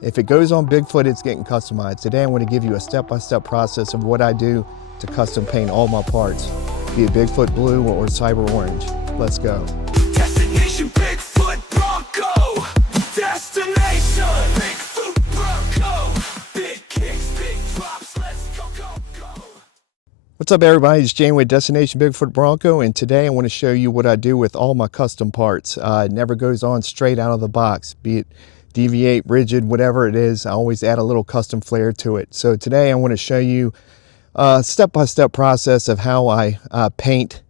If it goes on Bigfoot, it's getting customized. Today I'm going to give you a step-by-step process of what I do to custom paint all my parts, be it Bigfoot blue or cyber orange. Let's go. Destination Bigfoot Bronco. Destination Bigfoot Bronco. Big kicks, big drops, let's go, go, go. What's up everybody, it's Jane with Destination Bigfoot Bronco, and today I want to show you what I do with all my custom parts. It never goes on straight out of the box, be it deviate, rigid, whatever it is. I always add a little custom flair to it. So today I want to show you a step-by-step process of how I paint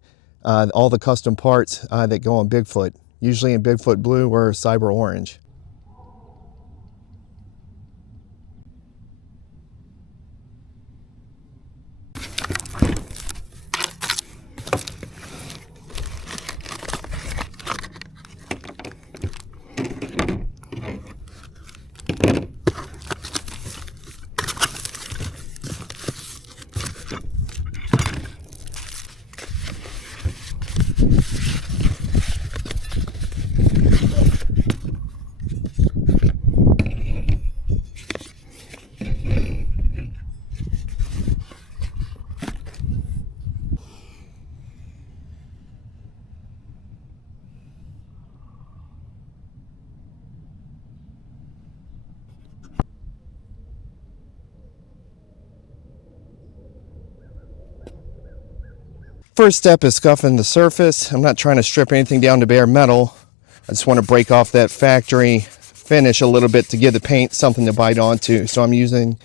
all the custom parts that go on Bigfoot, usually in Bigfoot blue or cyber orange. First step is scuffing the surface. I'm not trying to strip anything down to bare metal. I just want to break off that factory finish a little bit to give the paint something to bite onto. So I'm using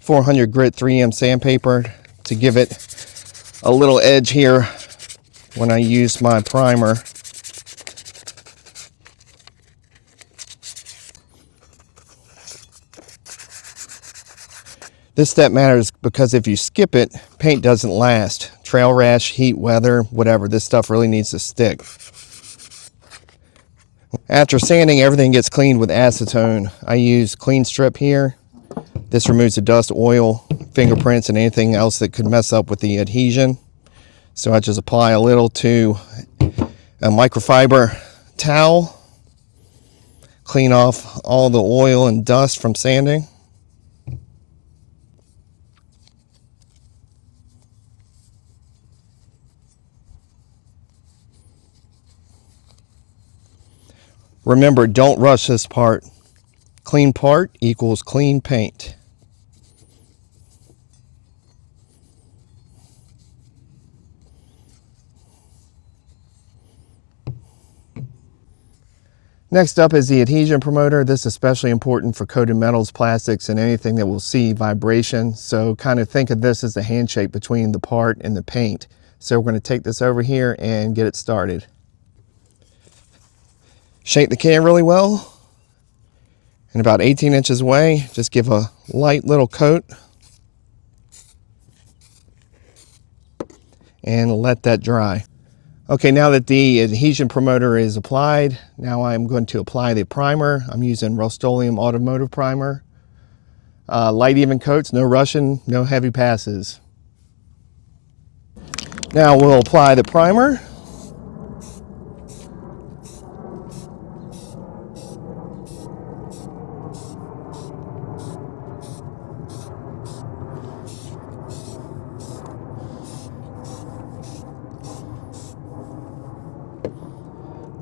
400 grit 3M sandpaper to give it a little edge here when I use my primer. This step matters because if you skip it, paint doesn't last. Trail rash, heat, weather, whatever, this stuff really needs to stick. After sanding, everything gets cleaned with acetone. I use clean strip here. This removes the dust, oil, fingerprints, and anything else that could mess up with the adhesion. So I just apply a little to a microfiber towel, clean off all the oil and dust from sanding. Remember, don't rush this part. Clean part equals clean paint. Next up is the adhesion promoter. This is especially important for coated metals, plastics, and anything that will see vibration. So kind of think of this as the handshake between the part and the paint. So we're going to take this over here and get it started. Shake the can really well, and about 18 inches away, just give a light little coat and let that dry. Okay, now that the adhesion promoter is applied, now I'm going to apply the primer. I'm using Rust-Oleum Automotive primer. Light even coats, no rushing, no heavy passes. Now we'll apply the primer.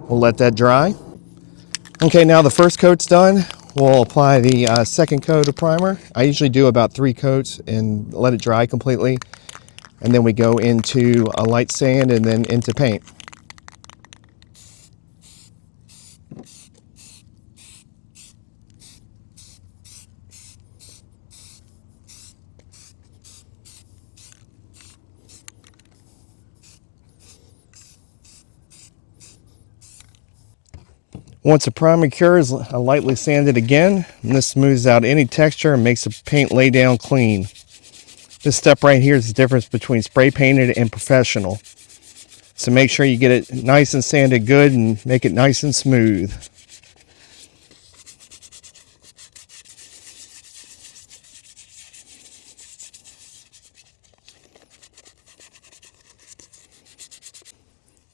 We'll let that dry. Okay, now the first coat's done. We'll apply the second coat of primer. I usually do about 3 coats and let it dry completely. And then we go into a light sand and then into paint. Once the primer cures, I lightly sand it again, and this smooths out any texture and makes the paint lay down clean. This step right here is the difference between spray painted and professional. So make sure you get it nice and sanded good and make it nice and smooth.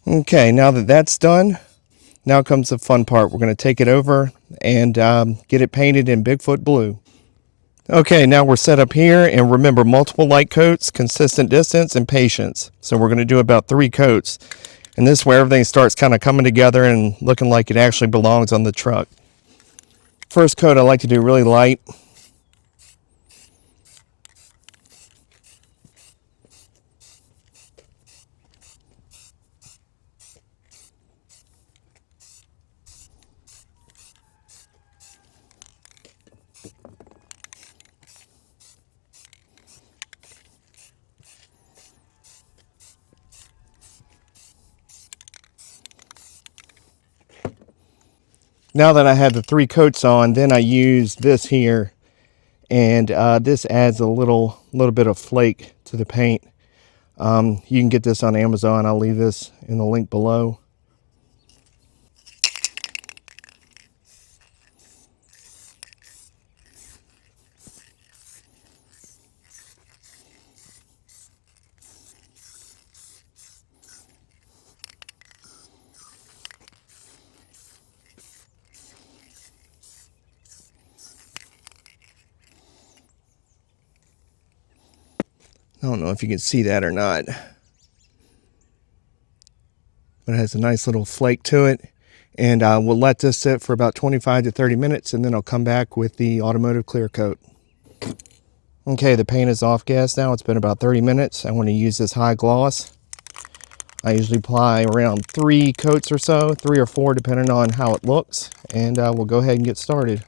Okay, now that that's done, now comes the fun part. We're going to take it over and get it painted in Bigfoot blue. Okay, now we're set up here, and remember, multiple light coats, consistent distance, and patience. So we're going to do about 3 coats. And this way everything starts kind of coming together and looking like it actually belongs on the truck. First coat I like to do really light. Now that I have the 3 coats on, then I use this here, and this adds a little bit of flake to the paint. You can get this on Amazon. I'll leave this in the link below. I don't know if you can see that or not, but it has a nice little flake to it. And we'll let this sit for about 25 to 30 minutes, and then I'll come back with the Automotive clear coat. Okay, the paint is off gas now. It's been about 30 minutes. I want to use this high gloss. I usually apply around 3 coats or so, 3 or 4 depending on how it looks, and we'll go ahead and get started.